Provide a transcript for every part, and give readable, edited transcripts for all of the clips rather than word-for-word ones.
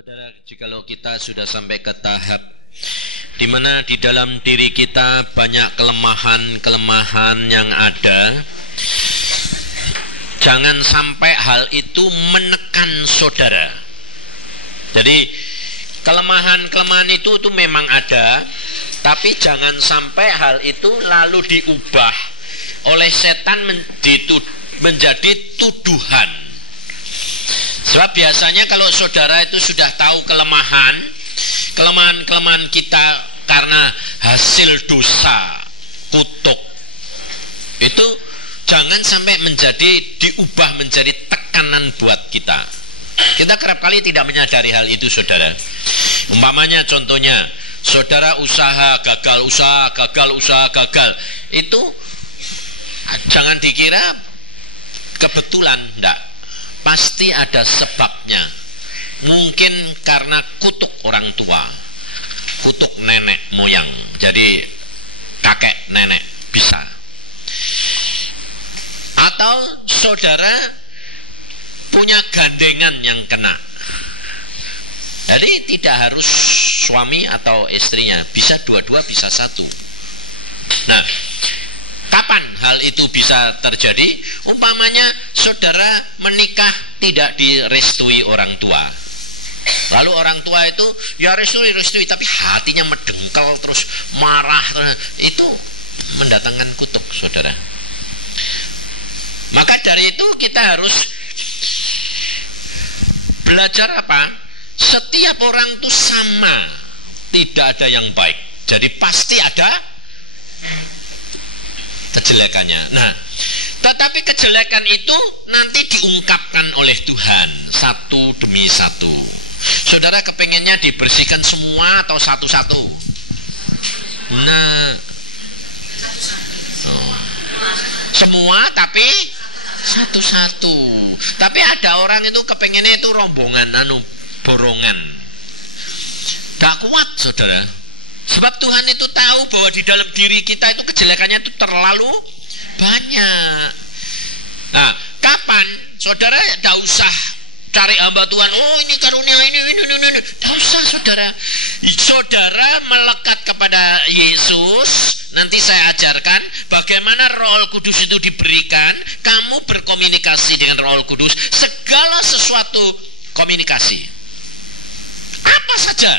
Saudara, jikalau kita sudah sampai ke tahap di mana di dalam diri kita banyak kelemahan-kelemahan yang ada, jangan sampai hal itu menekan saudara. Jadi kelemahan-kelemahan itu memang ada, tapi jangan sampai hal itu lalu diubah oleh setan menjadi tuduhan. Sebab biasanya kalau saudara itu sudah tahu kelemahan kita karena hasil dosa, kutuk, itu jangan sampai diubah menjadi tekanan buat kita. Kita kerap kali tidak menyadari hal itu, saudara. Umpamanya contohnya, saudara gagal, itu jangan dikira kebetulan, enggak. Pasti ada sebabnya. Mungkin karena kutuk orang tua, kutuk nenek moyang, jadi kakek nenek bisa. Atau saudara punya gandengan yang kena. Jadi tidak harus suami atau istrinya, bisa dua-dua, bisa satu. Nah, kapan hal itu bisa terjadi? Umpamanya saudara menikah tidak direstui orang tua. Lalu orang tua itu ya restui, tapi hatinya mendengkel terus marah. Itu mendatangkan kutuk, saudara. Maka dari itu kita harus belajar apa? Setiap orang itu sama, tidak ada yang baik. Jadi pasti ada kejelekannya. Nah, tetapi kejelekan itu nanti diungkapkan oleh Tuhan satu demi satu. Saudara kepengennya dibersihkan semua atau satu-satu? Nah, semua tapi satu-satu. Tapi ada orang itu kepengennya itu rombongan, borongan. Gak kuat, saudara. Sebab Tuhan itu tahu bahwa di dalam diri kita itu kejelekannya itu terlalu banyak. Nah, kapan saudara tidak usah cari hamba Tuhan, oh ini karunia ini. Tidak usah, saudara. Saudara melekat kepada Yesus. Nanti saya ajarkan bagaimana Roh Kudus itu diberikan. Kamu berkomunikasi dengan Roh Kudus. Segala sesuatu komunikasi. Apa saja.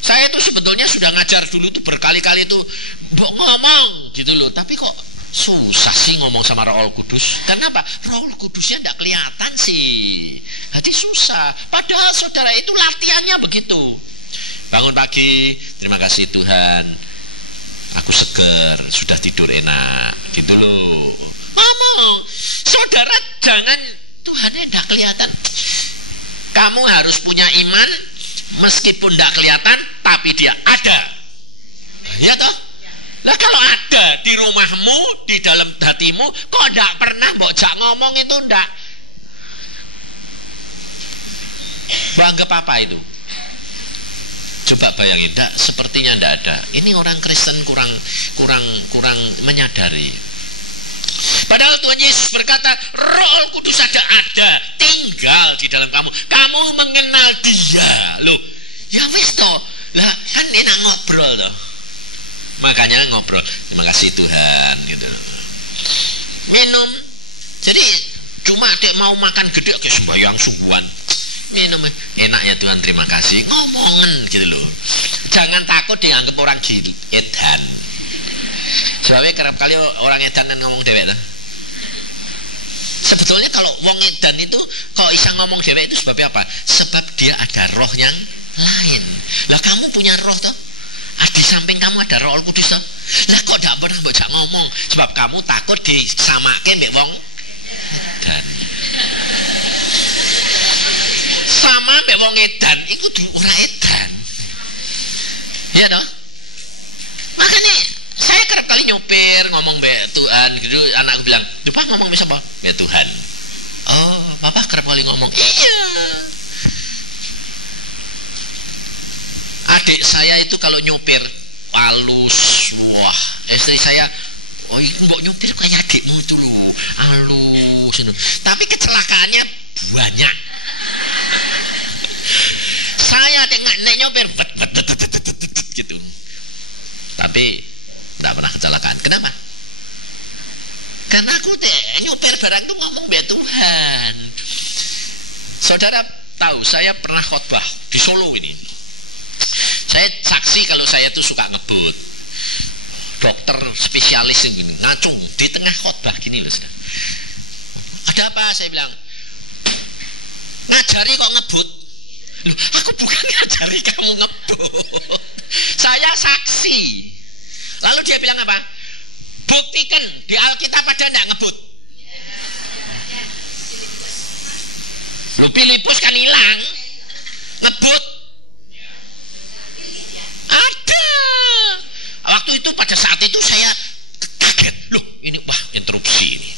Saya itu sebetulnya sudah ngajar dulu tuh berkali-kali tuh ngomong gitu loh, tapi kok susah sih ngomong sama Roh Kudus. Kenapa? Roh Kudusnya tidak kelihatan sih. Jadi susah. Padahal saudara itu latihannya begitu. Bangun pagi, terima kasih Tuhan, aku seger, sudah tidur enak, gitu loh. Ngomong. Saudara jangan Tuhannya tidak kelihatan. Kamu harus punya iman. Meskipun tidak kelihatan, tapi dia ada. Ya toh? Lah kalau ada di rumahmu, di dalam hatimu, kok tidak pernah bojak ngomong itu enggak? Anggap apa itu? Coba bayangin, enggak, sepertinya enggak ada. Ini orang Kristen kurang menyadari. Padahal Tuhan Yesus berkata, Roh Kudus ada, tinggal di dalam kamu. Kamu mengenal Dia, loh. Ya wis toh, lah kan enak ngobrol toh. Makanya ngobrol. Terima kasih Tuhan, gitu loh. Minum. Jadi cuma dek mau makan gede kayak sembahyang subuhan. Minum, enak ya Tuhan, terima kasih. Ngomongan gitu loh. Jangan takut dianggap orang edan. Sebabnya kerap kali orang edan kan ngomong dewek tuh. Sebetulnya kalau wong edan itu kalau bisa ngomong dewek itu sebabnya apa? Sebab dia ada roh yang lain. Lah kamu punya roh toh? Di samping kamu ada Roh Kudus toh? Lah kok tidak pernah bocah ngomong? Sebab kamu takut disamake mbek wong edan. Sama mbek wong edan iku ora edan. Iya toh? Makanya saya kerap kali nyopir ngomong mbak Tuhan gitu, anakku bilang, "Pak ngomong bisa apa?" "Mbak Tuhan." "Oh, Papa kerap kali ngomong." "Iya." Adik saya itu kalau nyopir halus, wah, istri saya, "Oh, mbok nyopir kayak adikmu itu loh, halus." Tapi kecelakaannya banyak. barang tuh ngomong be Tuhan. Saudara tahu, saya pernah khotbah di Solo ini. Saya saksi kalau saya tuh suka ngebut. Dokter spesialis yang gini, ngacung di tengah khotbah gini loh. Ada apa? Saya bilang, ngajari kok ngebut. Loh, aku bukan ngajari kamu ngebut. Saya saksi. Lalu dia bilang apa? Buktikan di Alkitab ada enggak ngebut. Loh, Filipus kan hilang. Ngebut ada. Waktu itu pada saat itu saya kaget. Loh, ini wah interupsi ini.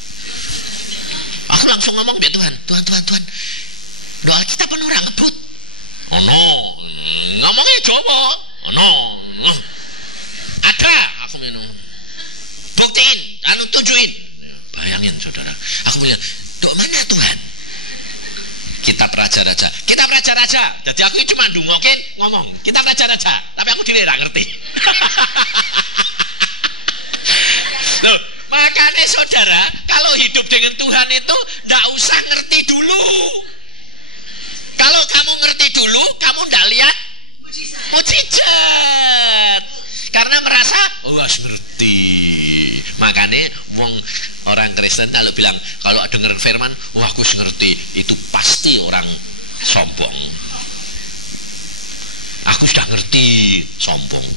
Aku langsung ngomong ya Tuhan. Doa kita kan orang ngebut. Oh no, ngomongnya Jawa. Oh no, ada. Aku minum. Buktiin, tunjukin. Bayangin saudara. Aku bilang, doa mana Tuhan? Kitab Raja-Raja. Jadi aku cuma dungokin ngomong. Kitab Raja-Raja. Tapi aku tidak ngerti. Loh, makanya saudara, kalau hidup dengan Tuhan itu nggak usah ngerti dulu. Kalau kamu ngerti dulu, kamu nggak lihat mujizat. Karena merasa, oh harus ngerti. Makanya orang Kristen kalau bilang, kalau dengar firman, wah aku ngerti, itu pasti orang sombong. Aku sudah ngerti, sombong.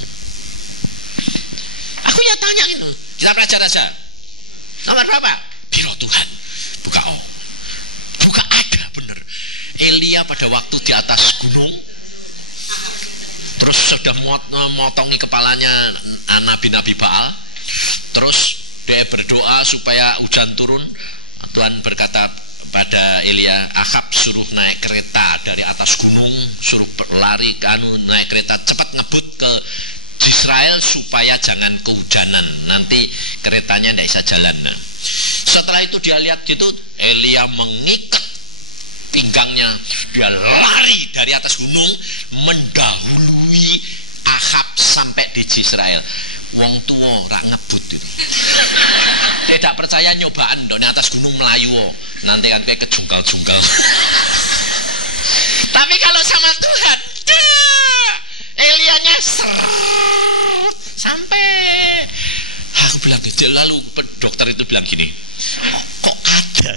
Aku ya tanya itu, Kitab Raja-Raja nomor berapa? Biro Tuhan. Buka ada bener. Elia pada waktu di atas gunung, terus sudah motongi kepalanya nabi-nabi Baal, terus dia berdoa supaya hujan turun. Tuhan berkata pada Elia, Ahab suruh naik kereta dari atas gunung, suruh lari naik kereta cepat ngebut ke Israel supaya jangan kehujanan, nanti keretanya tidak bisa jalan. Nah, setelah itu dia lihat gitu, Elia mengikat pinggangnya, dia lari dari atas gunung mendahului Ahab sampai di Israel. Wong tua rak ngebut itu. Tidak percaya nyobaan di atas gunung Melayu, nanti kan kayak kejungkal-jungkal. Tapi kalau sama Tuhan, Elianya sampai. Aku bilang gitu, lalu dokter itu bilang gini, kok ada?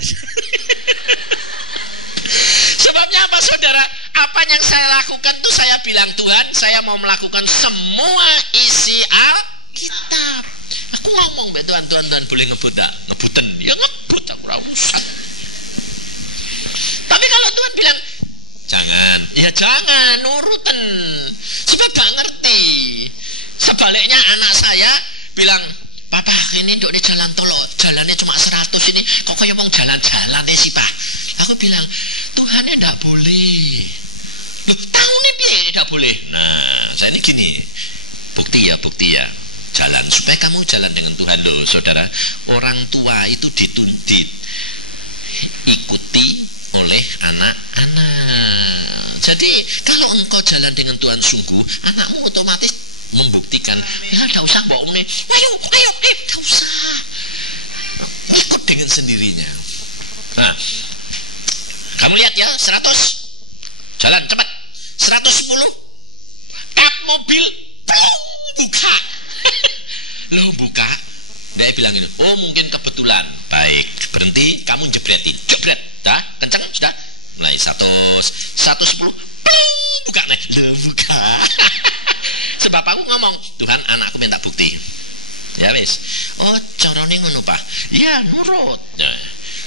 Sebabnya apa saudara? Apa yang saya lakukan tuh saya bilang Tuhan, saya mau melakukan semua isi Alkitab. Aku ngomong be Tuhan boleh ngebut tak? Ngebuten, ya ngebut, aku rawusan. Tapi kalau Tuhan bilang jangan, ya jangan, nurutan. Sebab gak ngerti. Sebaliknya anak saya bilang, Papa ini dok di jalan tolok, jalannya cuma 100 ini, kok kayak mau jalan-jalan sih Pak? Aku bilang, Tuhannya tidak boleh. Loh, tahu nih biar tidak boleh. Nah, saya ini gini, bukti ya, jalan supaya kamu jalan dengan Tuhan loh, saudara. Orang tua itu dituntut ikuti oleh anak-anak. Jadi kalau engkau jalan dengan Tuhan sungguh, anakmu otomatis membuktikan. Ya tidak usah bawa ini. Ayo, tidak usah. Ikut dengan sendirinya. Nah, kamu lihat ya, 100 jalan cepat, 110 kap mobil buka. Lo buka, dia bilang gitu, oh mungkin kebetulan. Baik, berhenti, kamu jebret, dah kenceng sudah. Mulai 110 buka, lo buka. Sebab aku ngomong, Tuhan anakku minta bukti. Ya wis. Oh carane ngono Pak. Ya nurut.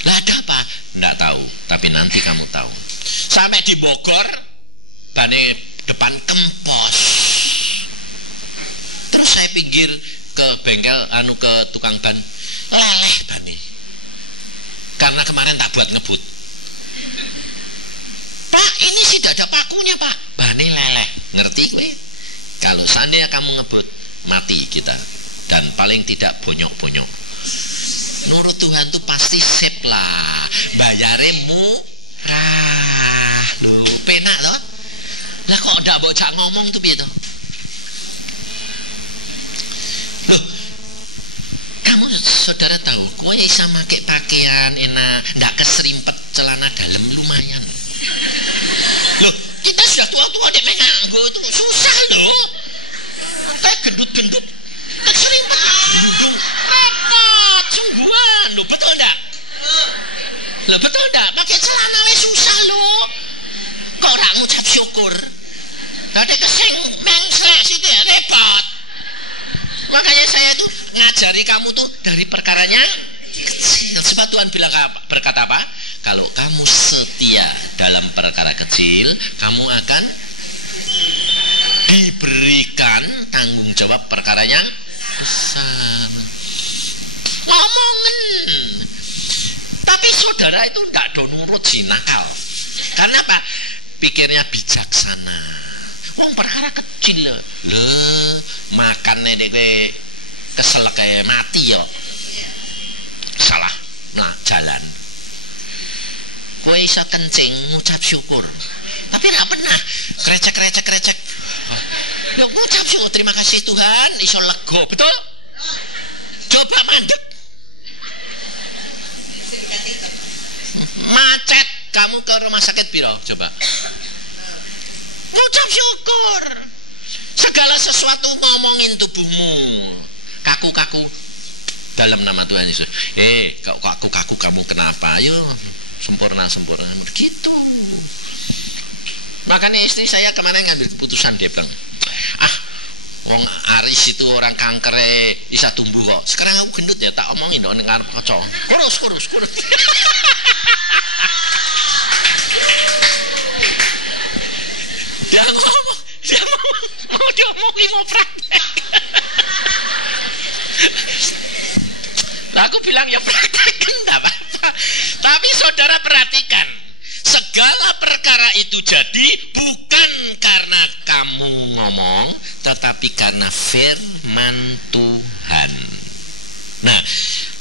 Lah ada apa? Nggak tahu, tapi nanti kamu tahu. Sampai di Bogor, bane depan Kempos. Terus saya pinggir ke bengkel, ke tukang ban, leleh bane. Karena kemarin tak buat ngebut. Pak, ini sih tidak ada pakunya Pak. Bane leleh, ngerti gue? Kalau seandainya kamu ngebut, mati kita. Dan paling tidak bonyok-bonyok. Nurut Tuhan tuh pasti sip lah, bayarnya murah. Loh, penak toh? Lah kok ndak bocah ngomong tuh piye toh? Loh, kamu saudara tahu, kowe bisa pakai pakaian enak, ndak keserimpet celana dalam lumayan. Loh, kita sudah tua-tua di nganggo itu susah loh. Kayak gendut-gendut keserimpet gendung repot sungguhan. Loh, betul ndak? Loh, betul ndak? Pakai celana wis susah loh. Kok ora ngucap syukur? Ada kesing mengsek situ ya repot. Makanya saya tuh ngajari kamu tuh dari perkaranya kecil. Sebab Tuhan bilang berkata apa? Kalau kamu setia dalam perkara kecil, kamu akan diberikan tanggung jawab perkara yang besar. Ngomongin. Tapi saudara itu tidak do nurut sih, nakal. Karena apa? Pikirnya bijaksana. Wong perkara kecil loh. Makan nek kesel kayak mati yo. Salah, nah jalan. Kowe iso kencing ngucap syukur. Tapi enggak pernah krecek. Yo ngucap syukur, terima kasih Tuhan, iso lega, betul? Coba mandek. Macet, kamu ke rumah sakit piro? Coba. Ngucap syukur. Segala sesuatu ngomongin tubuhmu. Kaku-kaku dalam nama Tuhan Yesus. Kaku-kaku kamu kenapa? Ayo sempurna begitu. Makanya istri saya kemana ngambil keputusan, dia bilang, wong Aris itu orang kanker bisa tumbuh kok. Sekarang aku gendut ya, tak omongin dong dengan kocok. Kurus. Dia mau diomongin, mau praktek. Aku bilang ya praktekkan, enggak apa-apa. Tapi saudara perhatikan, segala perkara itu jadi bukan karena kamu ngomong, tetapi karena firman Tuhan. Nah,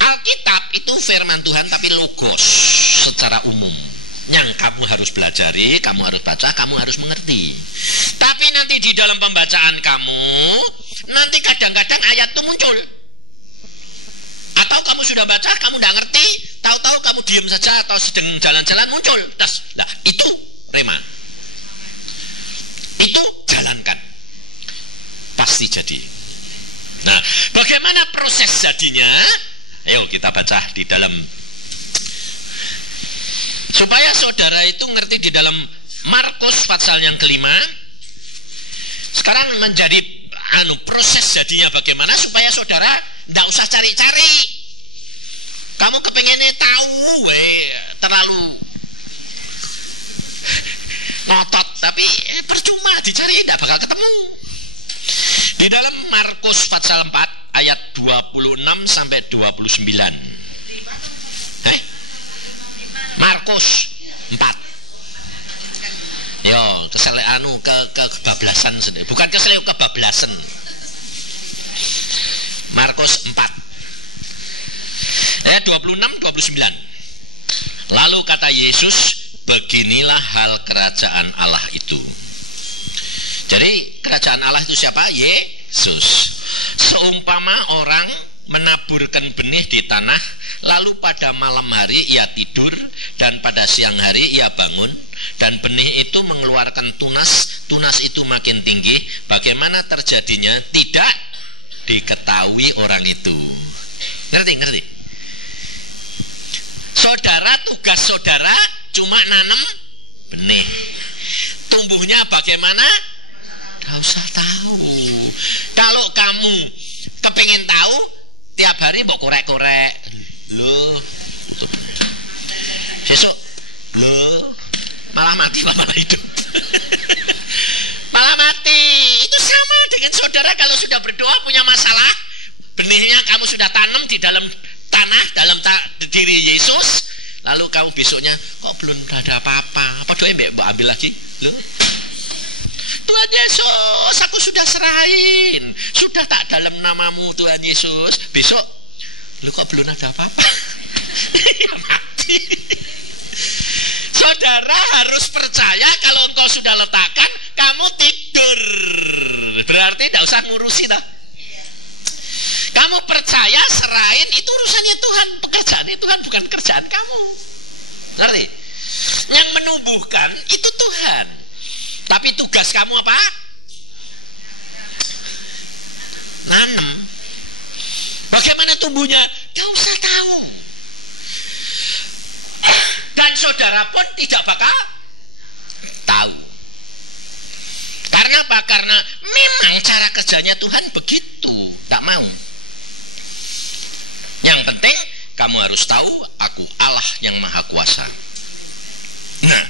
Alkitab itu firman Tuhan tapi logos secara umum. Yang kamu harus pelajari, kamu harus baca, kamu harus mengerti. Tapi nanti di dalam pembacaan kamu, nanti kadang-kadang ayat itu muncul. Atau kamu sudah baca, kamu tidak ngerti, tahu-tahu kamu diam saja atau sedang jalan-jalan muncul. Nah, itu rema. Itu jalankan. Pasti jadi. Nah, bagaimana proses jadinya? Ayo kita baca di dalam. Supaya saudara itu ngerti di dalam Markus pasal yang kelima. Sekarang menjadi proses jadinya bagaimana supaya saudara tidak usah cari-cari. Kamu kepengennya tahu, terlalu ngotot, tapi percuma dicari, tidak bakal ketemu. Di dalam Markus pasal 4 ayat 26 sampai 29. Markus 4. Yo, kebablasan, bukan kebablasan. Markus 4 ayat 26-29. Lalu kata Yesus, beginilah hal kerajaan Allah itu. Jadi kerajaan Allah itu siapa? Yesus. Seumpama orang menaburkan benih di tanah, lalu pada malam hari ia tidur, dan pada siang hari ia bangun, dan benih itu mengeluarkan tunas, tunas itu makin tinggi. Bagaimana terjadinya? Tidak diketahui orang itu. Ngerti? Saudara, tugas saudara cuma nanam benih. Tumbuhnya bagaimana? Tidak usah tahu. Kalau kamu kepingin tahu, tiap hari mau korek-korek. Loh, besok malah mati, malah hidup. Malah mati. Itu sama dengan saudara kalau sudah berdoa punya masalah, benihnya kamu sudah tanam di dalam tanah, dalam diri Yesus, lalu kamu besoknya kok belum ada apa-apa. Apa doa mbak ambil lagi? Loh, Tuhan Yesus, aku sudah serahin, sudah tak dalam namamu Tuhan Yesus. Besok, lu kok belum ada apa-apa? Ya mati. Saudara harus percaya kalau engkau sudah letakkan, kamu tidur. Berarti tidak usah ngurusi dah. Kamu percaya, serahin, itu urusannya Tuhan, pegang Ngerti? Yang menumbuhkan itu Tuhan. Tapi tugas kamu apa? Nanam. Bagaimana tumbuhnya? Gak usah tahu. Dan saudara pun tidak bakal tahu. Karena apa? Karena memang cara kerjanya Tuhan begitu. Tak mau. Yang penting kamu harus tahu aku Allah yang Maha Kuasa. Nah,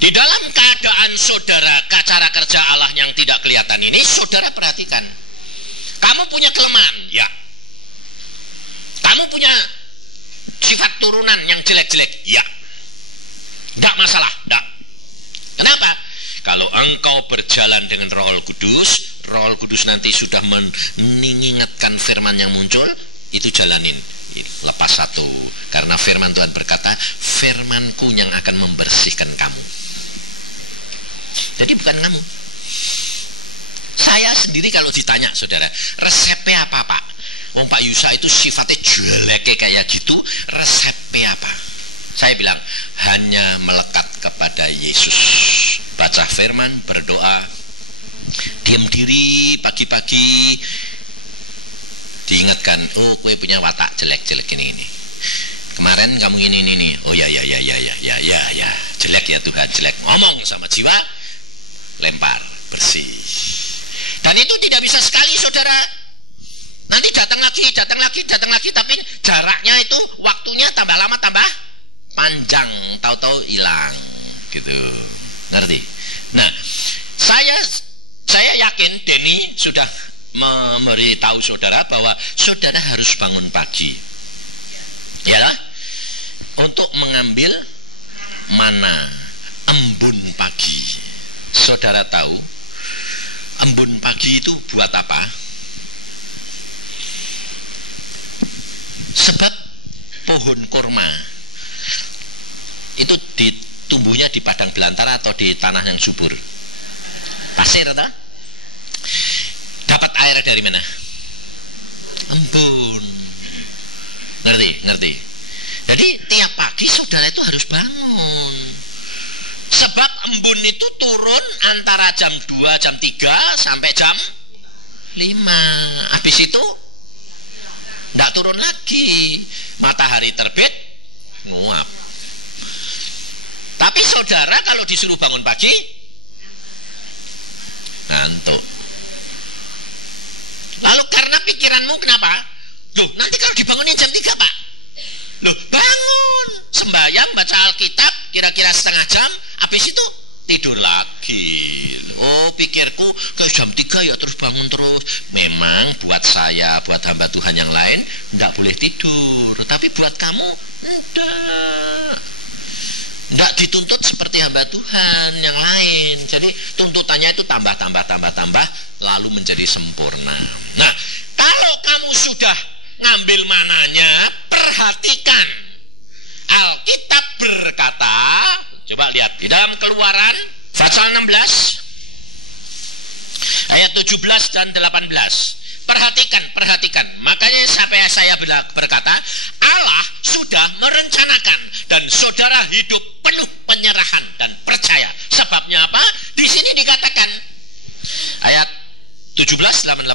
di dalam keadaan saudara cara kerja Allah yang tidak kelihatan ini, saudara perhatikan. Kamu punya kelemahan, ya. Kamu punya sifat turunan yang jelek-jelek, ya. Tidak masalah, tidak. Kenapa? Kalau engkau berjalan dengan Roh Kudus nanti sudah mengingatkan firman yang muncul, itu jalanin. Lepas satu. Karena firman Tuhan berkata, firmanku yang akan membersihkan kamu. Jadi bukan kamu. Saya sendiri kalau ditanya, saudara, resepnya apa, Pak? Pak Yusa itu sifatnya jelek kayak gitu, resepnya apa? Saya bilang, hanya melekat kepada Yesus. Baca firman, berdoa, diam diri pagi-pagi, diingatkan, oh kue punya watak jelek-jelek ini. Kemarin kamu ini. Oh ya, jelek ya Tuhan, jelek. Ngomong sama jiwa, lempar, bersih. Dan itu tidak bisa sekali, saudara. Nanti datang lagi, tapi jaraknya itu waktunya tambah lama tambah panjang, tahu-tahu hilang, gitu. Ngerti? Nah, saya yakin Denny sudah memberitahu saudara bahwa saudara harus bangun pagi, ya, untuk mengambil mana, embun pagi. Saudara tahu embun pagi itu buat apa? Sebab pohon kurma itu tumbuhnya di padang belantara atau di tanah yang subur, pasir atau dapat air dari mana? Embun. Ngerti? Jadi tiap pagi saudara itu harus bangun. Sebab embun itu turun antara jam 2, jam 3 sampai jam 5. Habis itu tidak turun lagi. Matahari terbit, nguap. Tapi saudara kalau disuruh bangun pagi, ngantuk. Lalu karena pikiranmu kenapa? Loh, nanti kalau dibangunnya jam 3, Pak. Loh, bangun, sembahyang, baca Alkitab, kira-kira setengah jam, habis itu tidur lagi. Oh, pikirku ke jam 3 ya terus bangun terus. Memang buat saya, buat hamba Tuhan yang lain, tidak boleh tidur. Tapi buat kamu, tidak dituntut seperti hamba Tuhan yang lain. Jadi tuntutannya itu tambah, lalu menjadi sempurna. Nah, kalau kamu sudah ngambil mananya, perhatikan. Alkitab berkata, coba lihat di dalam Keluaran pasal 16 ayat 17 dan 18. Perhatikan. Makanya sampai saya berkata, Allah sudah merencanakan dan saudara hidup penuh penyerahan dan percaya. Sebabnya apa? Di sini dikatakan ayat 17, 18,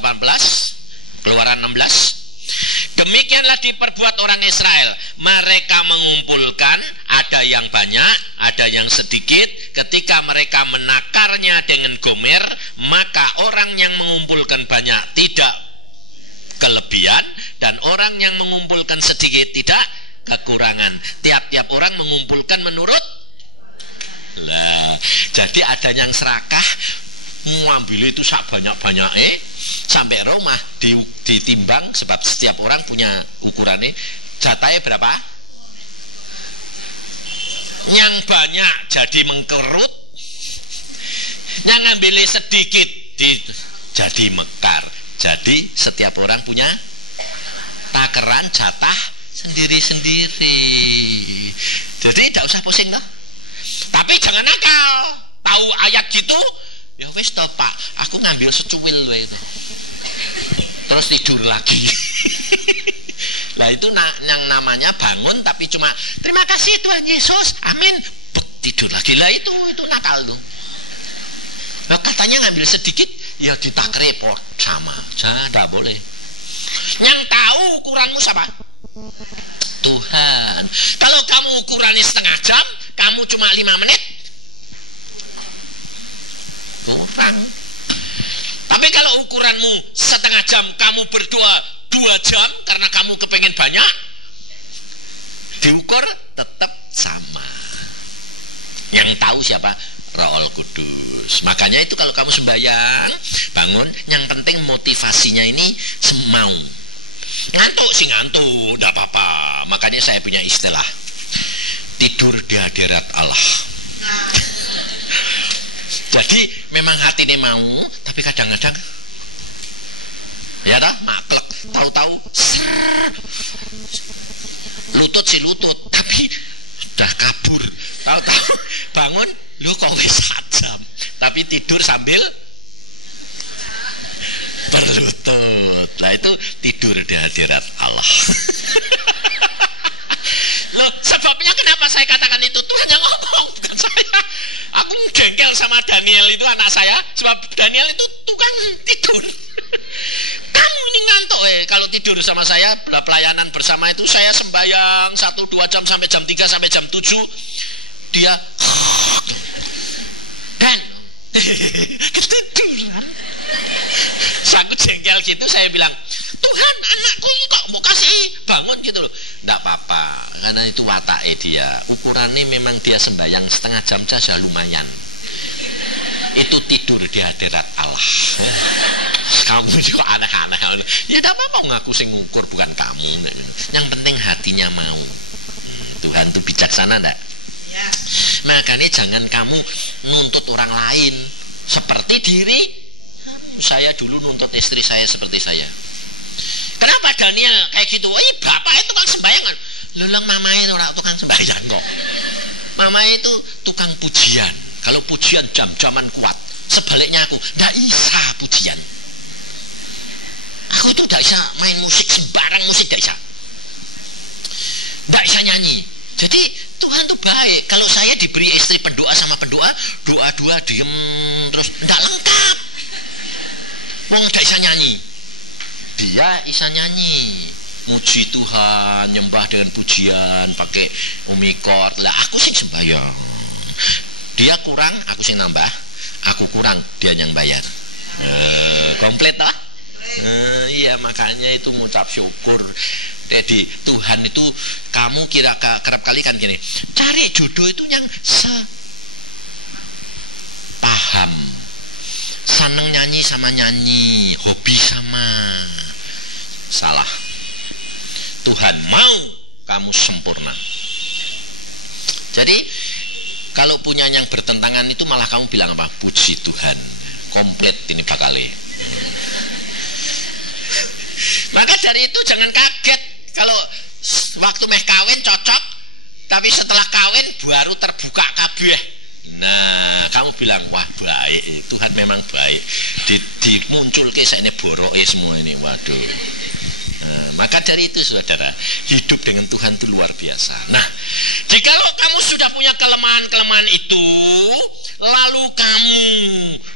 Keluaran 16. Demikianlah diperbuat orang Israel. Mereka mengumpulkan, ada yang banyak, ada yang sedikit. Ketika mereka menakarnya dengan Gomer, maka orang yang mengumpulkan banyak tidak kelebihan, dan orang yang mengumpulkan sedikit tidak kekurangan. Tiap-tiap orang mengumpulkan menurut. Nah, jadi ada yang serakah, mengambil itu sak banyak-banyaknya, sampai rumah ditimbang, sebab setiap orang punya ukurannya. Jatahnya berapa? Yang banyak jadi mengkerut, yang ngambilnya sedikit jadi mekar. Jadi setiap orang punya takaran jatah sendiri-sendiri. Jadi tidak usah pusing loh. Tapi jangan nakal. Tahu ayat gitu, ya wes toh Pak, aku ngambil secuil itu. Terus tidur lagi. Nah itu yang namanya bangun tapi cuma terima kasih Tuhan Yesus, amin, tidur lagi. Lah itu nakal tuh. Nah, katanya ngambil sedikit ya ditak repot sama. Tidak boleh. Yang tahu ukuranmu siapa? Tuhan. Kalau kamu ukurannya setengah jam, kamu cuma 5 menit, kurang. Tapi kalau ukuranmu setengah jam, kamu berdoa 2 jam karena kamu kepengen banyak, diukur tetap sama. Yang tahu siapa? Roh Kudus. Makanya itu kalau kamu sembahyang, bangun, yang penting motivasinya ini mau. Ngantuk sih ngantuk, tidak apa-apa. Makanya saya punya istilah tidur di hadirat Allah. Jadi memang hati ini mau, tapi kadang-kadang ya dah maklek, tahu-tahu lutut sih lutut, tapi udah kabur. Tahu-tahu bangun, lu kok wis 1 jam, tapi tidur sambil berlutut. Nah itu tidur di hadirat Allah. Loh, sebabnya kenapa saya katakan itu? Tuhan yang ngomong, bukan saya. Aku jengkel sama Daniel itu, anak saya, sebab Daniel itu tukang tidur. Kamu ini ngantuk kalau tidur sama saya, pelayanan bersama itu, saya sembahyang 1-2 jam sampai jam 3 sampai jam 7, dia dan ketiduran. Aku jengkel gitu, saya bilang, Tuhan, anakku ini kok mau kasih bangun gitu loh. Tidak apa-apa, karena itu watake dia. Ukurannya memang dia sembahyang setengah jam saja lumayan. Itu tidur di hadirat Allah. Kamu juga aneh-aneh. Ya tidak apa-apa, ngaku sing ngukur, bukan kamu. Yang penting hatinya mau. Tuhan itu bijaksana enggak? Ya. Makanya jangan kamu nuntut orang lain seperti diri. Saya dulu nuntut istri saya seperti saya. Kenapa Daniel kayak gitu? Bapak itu kan sembayangan. Lelang mamanya orang tukang sembahyang kok. Mamanya itu tukang pujian. Kalau pujian jam-jaman kuat. Sebaliknya aku tidak bisa pujian. Aku tuh tidak bisa main musik sembarang musik, tidak bisa. Tidak bisa nyanyi. Jadi Tuhan tuh baik. Kalau saya diberi istri pendoa sama pendoa, doa-doa diem terus tidak lengkap. Wong tidak bisa nyanyi. Dia bisa nyanyi, muji Tuhan, nyembah dengan pujian, pakai umikot. Lah aku sih sembahyang. Dia kurang, aku sih nambah. Aku kurang, dia yang bayar. Komplit lah. Iya, makanya itu mengucap syukur. Jadi Tuhan itu, kamu kira kerap kali kan gini, cari jodoh itu yang paham, seneng nyanyi sama nyanyi, hobi sama. Salah. Tuhan mau kamu sempurna. Jadi kalau punya yang bertentangan itu malah kamu bilang apa? Puji Tuhan, komplit ini bakal. Maka dari itu jangan kaget kalau waktu meh kawin cocok, tapi setelah kawin baru terbuka kabeh. Nah, kamu bilang wah baik, Tuhan memang baik. Dimunculke saene boroke semua ini, waduh. Nah, maka dari itu saudara, hidup dengan Tuhan itu luar biasa. Nah, jika kamu sudah punya kelemahan-kelemahan itu, lalu kamu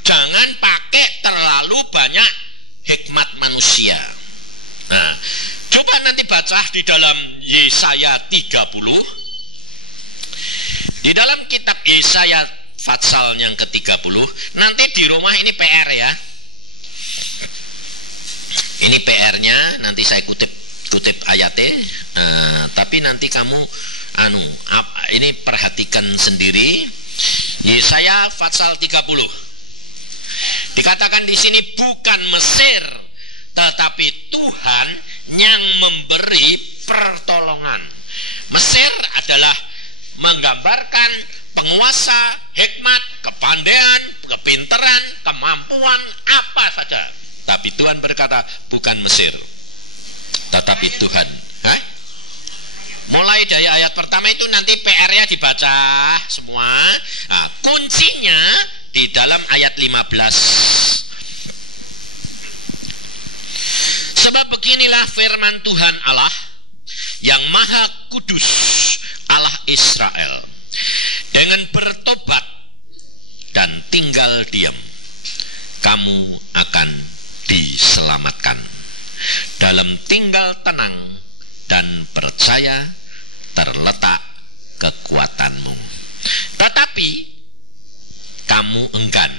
jangan pakai terlalu banyak hikmat manusia. Nah, coba nanti baca di dalam Yesaya 30. Di dalam kitab Yesaya pasal yang ke-30, nanti di rumah ini PR ya. Ini PR-nya, nanti saya kutip ayatnya, tapi nanti kamu ini perhatikan sendiri. Yesaya pasal 30. Dikatakan di sini bukan Mesir, tetapi Tuhan yang memberi pertolongan. Mesir adalah menggambarkan penguasa, hikmat, kepandaian, kepintaran, kemampuan apa saja. Tapi Tuhan berkata bukan Mesir, tetapi Tuhan. Mulai dari ayat pertama itu nanti PR-nya dibaca semua. Nah, kuncinya di dalam ayat 15. Sebab beginilah firman Tuhan Allah yang Maha Kudus, Allah Israel, dengan bertobat dan tinggal diam, kamu akan diselamatkan. Dalam tinggal tenang dan percaya terletak kekuatanmu. Tetapi kamu enggan.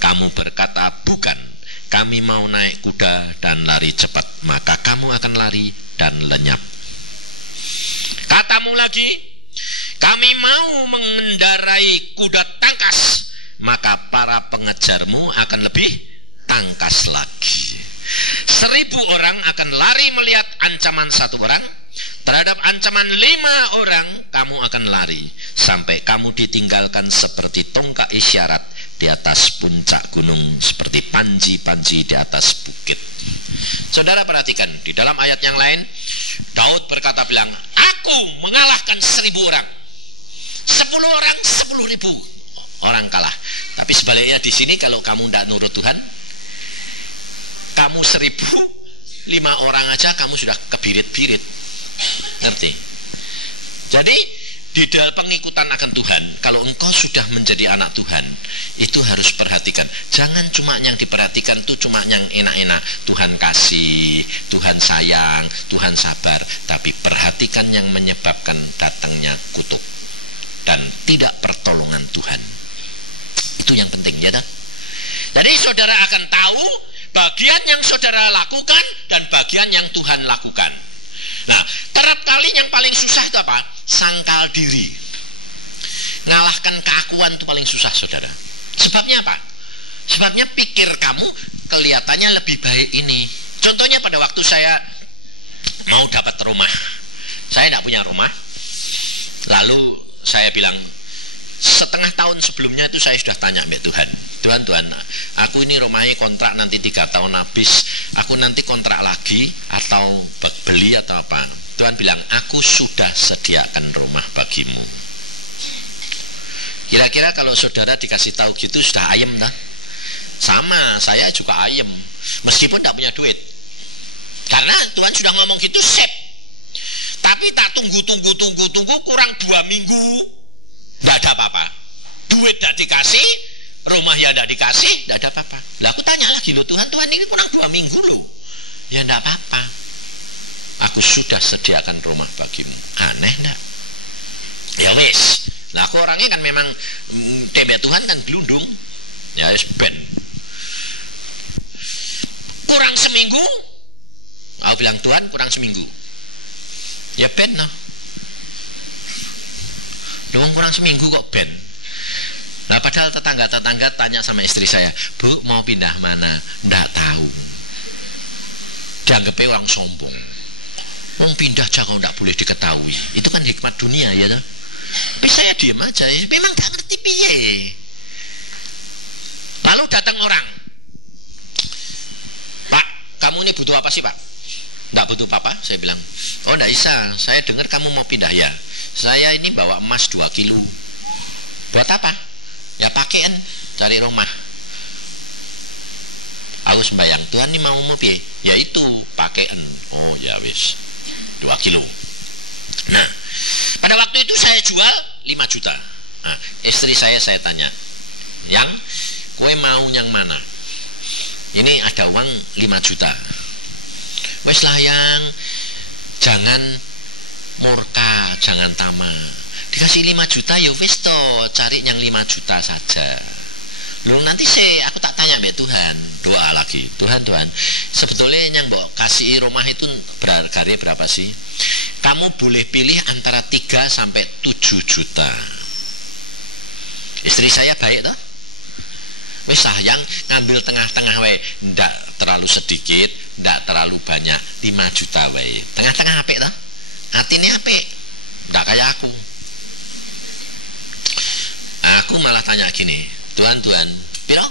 Kamu berkata, bukan, kami mau naik kuda dan lari cepat. Maka kamu akan lari dan lenyap. Katamu lagi, kami mau mengendarai kuda tangkas. Maka para pengejarmu akan lebih tangkas lagi. 1000 orang akan lari melihat ancaman 1 orang. Terhadap ancaman 5 orang kamu akan lari, sampai kamu ditinggalkan seperti tongkat isyarat di atas puncak gunung, seperti panji-panji di atas bukit. Saudara perhatikan, di dalam ayat yang lain Daud berkata bilang, aku mengalahkan 1000 orang, 10 orang 10.000 orang kalah. Tapi sebaliknya di sini kalau kamu tidak nurut Tuhan, kamu 1000, 5 orang aja kamu sudah kebirit-birit. Ngerti? Jadi di dalam pengikutan akan Tuhan, kalau engkau sudah menjadi anak Tuhan, itu harus perhatikan. Jangan cuma yang diperhatikan itu cuma yang enak-enak. Tuhan kasih, Tuhan sayang, Tuhan sabar. Tapi perhatikan yang menyebabkan datangnya kutuk dan tidak pertolongan Tuhan. Itu yang penting, ya tak? Jadi saudara akan tahu bagian yang saudara lakukan dan bagian yang Tuhan lakukan. Nah, kerap kali yang paling susah itu apa? Sangkal diri. Ngalahkan keakuan itu paling susah, saudara. Sebabnya apa? Sebabnya pikir kamu kelihatannya lebih baik ini. Contohnya pada waktu saya mau dapat rumah. Saya tidak punya rumah. Lalu saya bilang, setengah tahun sebelumnya itu saya sudah tanya mbak Tuhan, Tuhan, aku ini rumahnya kontrak nanti 3 tahun habis, aku nanti kontrak lagi atau beli atau apa? Tuhan bilang, aku sudah sediakan rumah bagimu. Kira-kira kalau saudara dikasih tahu gitu sudah ayem tak? Sama, saya juga ayem, meskipun tidak punya duit. Karena Tuhan sudah ngomong gitu, sip. Tapi tak tunggu kurang 2 minggu, tidak ada apa-apa. Duit tidak dikasih, rumah ya tidak dikasih, tidak ada apa-apa. Lah aku tanya lagi, loh Tuhan ini kurang 2 minggu loh. Ya tidak apa-apa, aku sudah sediakan rumah bagimu. Aneh enggak? Ya wes. Nah aku orangnya kan memang tembak Tuhan kan gelundung. Ya wes ben. Kurang seminggu, aku bilang Tuhan kurang seminggu. Ya ben noh. Doang kurang seminggu kok ben. Nah padahal tetangga-tetangga tanya sama istri saya, Bu mau pindah mana? Nggak tahu. Dianggapnya orang sombong. Mau pindah aja kalau nggak boleh diketahui. Itu kan hikmat dunia ya. Tapi saya diam aja. Memang nggak ngerti piye. Lalu datang orang, Pak, kamu ini butuh apa sih Pak? Nggak butuh apa-apa, saya bilang. Oh nggak bisa. Saya dengar kamu mau pindah ya. Saya ini bawa emas 2 kilo. Buat apa? Ya pakaian, cari rumah. Aku sembayang, Tuhan ini mau piye? Ya itu pakaian. Oh ya wis, 2 kilo. Nah, pada waktu itu saya jual 5 juta. Nah, istri saya tanya, yang kue mau yang mana? Ini ada uang 5 juta. Wes lah yang, jangan murka, jangan tamak. Dikasih 5 juta ya wis to, cari yang 5 juta saja. Lalu nanti aku tak tanya mbak Tuhan, doa lagi. Tuhan, sebetulnya yang mbok kasih rumah itu harganya berapa sih? Kamu boleh pilih antara 3 sampai 7 juta. Istri saya baik toh? Wis sayang ngambil tengah-tengah wae, ndak terlalu sedikit, ndak terlalu banyak, 5 juta wae. Tengah-tengah apik toh? Atine apik. Ndak kayak aku. Aku malah tanya gini, Tuhan, piro?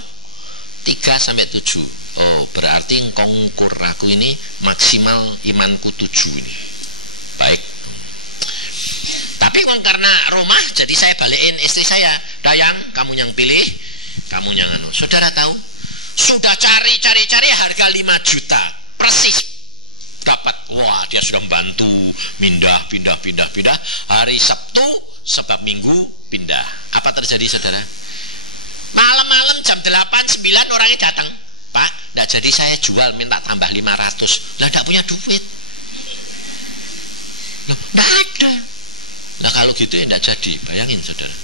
3 sampai 7. Oh, berarti engkau ngukur aku ini maksimal imanku 7 ini. Baik. Tapi karena rumah, jadi saya balikin istri saya. Dayang, kamu yang pilih, kamu yang anu. Saudara tahu, sudah cari harga 5 juta persis dapat Wah, dia sudah membantu pindah. Hari Sabtu sebab Minggu pindah. Apa terjadi, saudara? Malam-malam jam 8-9 orangnya datang. Pak, tidak jadi saya jual, minta tambah 500. Nah, tidak punya duit. Loh, tidak ada. Nah, kalau gitu ya tidak jadi. Bayangin, saudara.